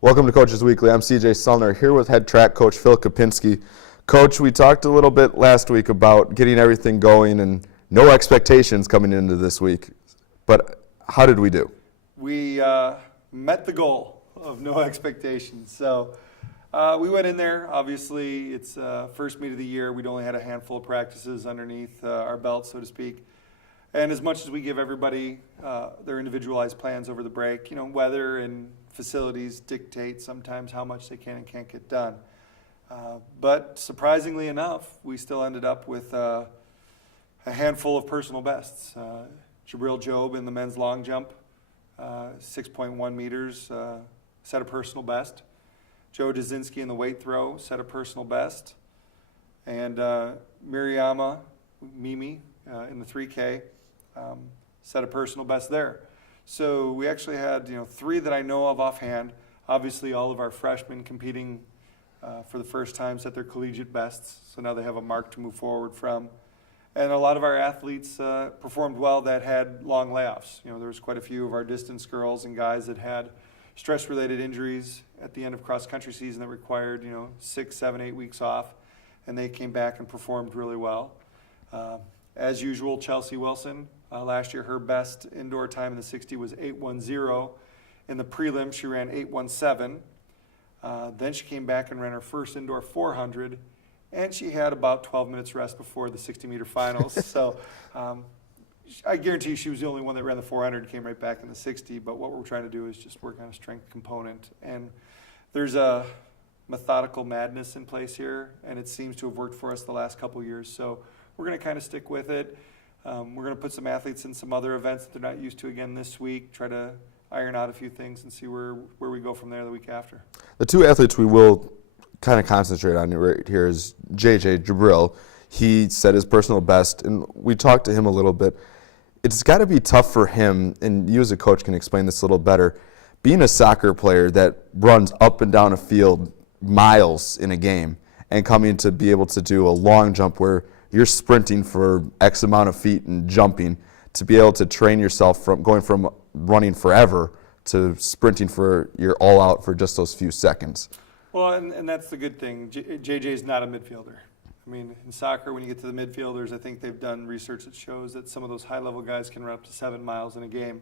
Welcome to Coaches Weekly. I'm CJ Sullner here with head track coach Phil Kopinski. Coach, we talked a little bit last week about getting everything going and no expectations coming into this week. But how did we do? We met the goal of no expectations. So we went in there. Obviously, it's first meet of the year. We'd only had a handful of practices underneath our belt, so to speak. And as much as we give everybody their individualized plans over the break, weather and facilities dictate sometimes how much they can and can't get done. But surprisingly enough, we still ended up with a handful of personal bests. Jabril Job in the men's long jump, 6.1 meters, set a personal best. Joe Dazinski in the weight throw set a personal best. And Mimi in the 3K set a personal best there. So we actually had three that I know of offhand. Obviously, all of our freshmen competing for the first time set their collegiate bests, so now they have a mark to move forward from. And a lot of our athletes performed well that had long layoffs. There was quite a few of our distance girls and guys that had stress-related injuries at the end of cross-country season that required 6, 7, 8 weeks off, and they came back and performed really well. As usual, Chelsea Wilson, last year her best indoor time in the 60 was 8:10. In the prelim, she ran 8:17. Then she came back and ran her first indoor 400, and she had about 12 minutes rest before the 60-meter finals. So I guarantee you she was the only one that ran the 400 and came right back in the 60, but what we're trying to do is just work on a strength component. And there's a methodical madness in place here, and it seems to have worked for us the last couple years. So we're going to kind of stick with it. We're going to put some athletes in some other events that they're not used to again this week, try to iron out a few things and see where we go from there the week after. The two athletes we will kind of concentrate on right here is JJ Jabril. He set his personal best, and we talked to him a little bit. It's got to be tough for him, and you as a coach can explain this a little better, being a soccer player that runs up and down a field miles in a game and coming to be able to do a long jump where you're sprinting for X amount of feet and jumping, to be able to train yourself from going from running forever to sprinting for you're all out for just those few seconds. Well, and that's the good thing. JJ is not a midfielder. I mean, in soccer, when you get to the midfielders, I think they've done research that shows that some of those high-level guys can run up to 7 miles in a game.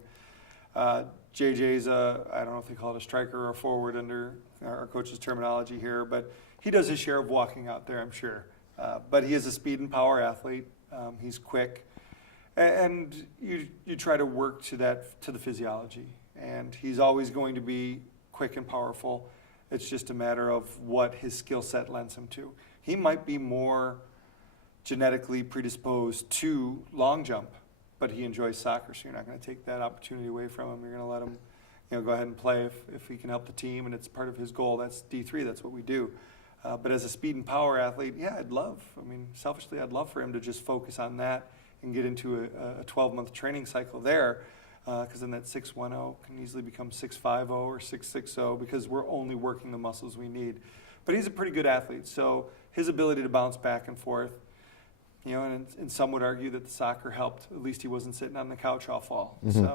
JJ's I don't know if they call it a striker or a forward under our coach's terminology here, but he does his share of walking out there, I'm sure. But he is a speed and power athlete. He's quick. And you try to work to the physiology. And he's always going to be quick and powerful. It's just a matter of what his skill set lends him to. He might be more genetically predisposed to long jump, but he enjoys soccer, so you're not going to take that opportunity away from him. You're going to let him go ahead and play if he can help the team, and it's part of his goal. That's D3, that's what we do. But as a speed and power athlete, selfishly, I'd love for him to just focus on that and get into a 12-month training cycle there, because then that 610 can easily become 650 or 660 because we're only working the muscles we need. But he's a pretty good athlete, so his ability to bounce back and forth, and some would argue that the soccer helped. At least he wasn't sitting on the couch all fall. Mm-hmm.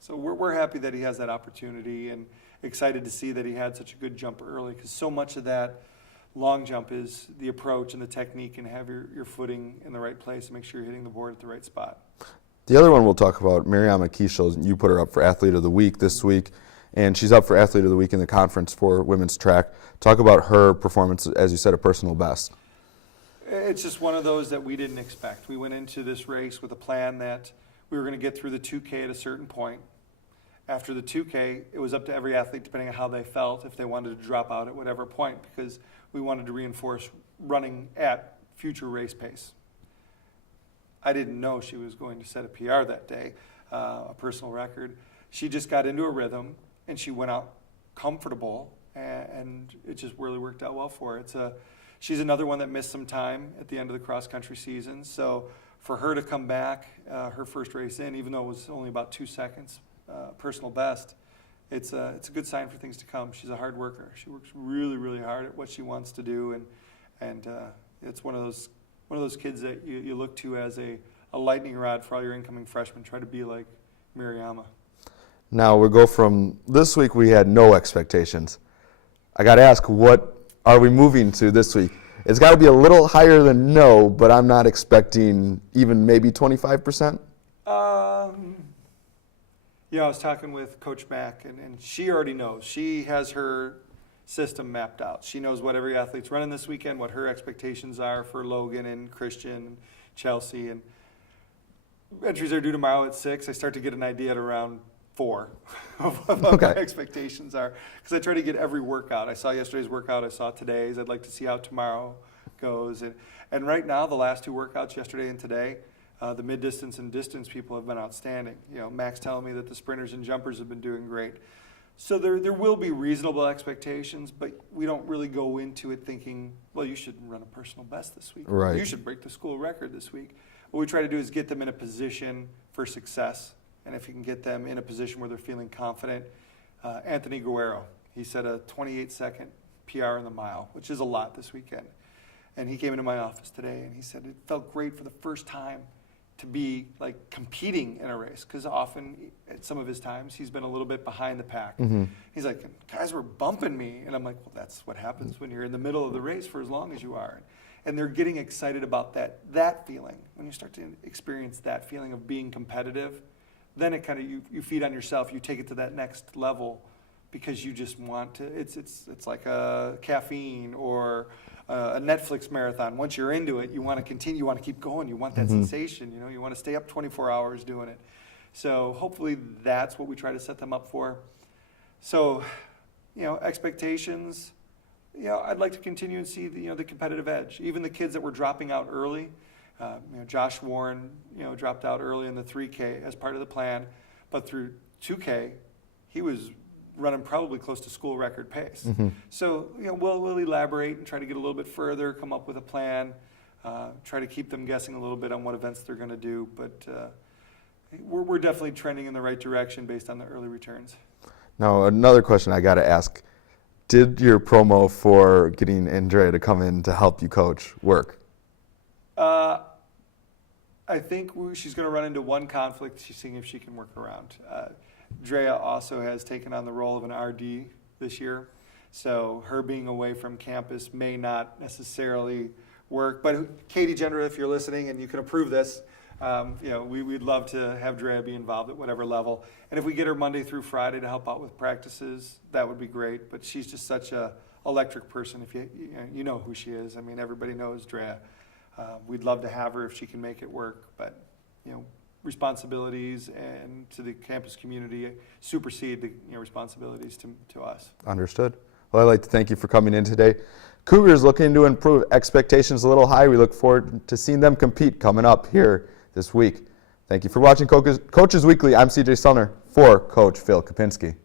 So we're happy that he has that opportunity and excited to see that he had such a good jump early, because so much of that long jump is the approach and the technique, and have your footing in the right place and make sure you're hitting the board at the right spot. The other one we'll talk about, Miriam Akishel, you put her up for Athlete of the Week this week, and she's up for Athlete of the Week in the conference for women's track. Talk about her performance, as you said, a personal best. It's just one of those that we didn't expect. We went into this race with a plan that we were going to get through the 2K at a certain point. After the 2K, it was up to every athlete, depending on how they felt, if they wanted to drop out at whatever point, because we wanted to reinforce running at future race pace. I didn't know she was going to set a PR that day, a personal record. She just got into a rhythm, and she went out comfortable, and it just really worked out well for her. She's another one that missed some time at the end of the cross-country season, so for her to come back, her first race in, even though it was only about 2 seconds, personal best, it's a good sign for things to come. She's a hard worker. She works really, really hard at what she wants to do, and it's one of those kids that you look to as a lightning rod for all your incoming freshmen. Try to be like Miriam. Now we go from this week we had no expectations. I got to ask, what are we moving to this week? It's got to be a little higher than no, but I'm not expecting even maybe 25%. I was talking with Coach Mack, and she already knows. She has her system mapped out. She knows what every athlete's running this weekend, what her expectations are for Logan and Christian and Chelsea. And entries are due tomorrow at 6. I start to get an idea at around 4 of what my expectations are, because I try to get every workout. I saw yesterday's workout. I saw today's. I'd like to see how tomorrow goes. And right now, the last 2 workouts, yesterday and today, the mid-distance and distance people have been outstanding. Max telling me that the sprinters and jumpers have been doing great. So there will be reasonable expectations, but we don't really go into it thinking, well, you should run a personal best this week. Right. You should break the school record this week. What we try to do is get them in a position for success. And if you can get them in a position where they're feeling confident, Anthony Guerrero, he set a 28-second PR in the mile, which is a lot this weekend. And he came into my office today and he said it felt great for the first time to be like competing in a race, because often at some of his times he's been a little bit behind the pack. Mm-hmm. He's like, guys were bumping me, and I'm like, well, that's what happens when you're in the middle of the race for as long as you are. And they're getting excited about that feeling. When you start to experience that feeling of being competitive, then it kind of you feed on yourself. You take it to that next level because you just want to. It's like a caffeine or a Netflix marathon. Once you're into it, you want to continue. You want to keep going. You want that sensation. You want to stay up 24 hours doing it. So hopefully that's what we try to set them up for. So, expectations. I'd like to continue and see the competitive edge. Even the kids that were dropping out early. Josh Warren, dropped out early in the 3K as part of the plan, but through 2K, he was running probably close to school record pace. Mm-hmm. So, we'll elaborate and try to get a little bit further, come up with a plan, try to keep them guessing a little bit on what events they're going to do. But we're definitely trending in the right direction based on the early returns. Now, another question I got to ask. Did your promo for getting Andrea to come in to help you coach work? I think she's going to run into one conflict. She's seeing if she can work around. Andrea also has taken on the role of an RD this year, so her being away from campus may not necessarily work. But Katie Gendra, if you're listening and you can approve this, we'd love to have Andrea be involved at whatever level. And if we get her Monday through Friday to help out with practices, that would be great. But she's just such a electric person. If you know who she is. I mean, everybody knows Andrea. We'd love to have her if she can make it work, but responsibilities and to the campus community supersede the responsibilities to us. Understood. Well, I'd like to thank you for coming in today. Cougars looking to improve, expectations a little high. We look forward to seeing them compete coming up here this week. Thank you for watching Coaches Weekly. I'm CJ Sumner for Coach Phil Kopinski.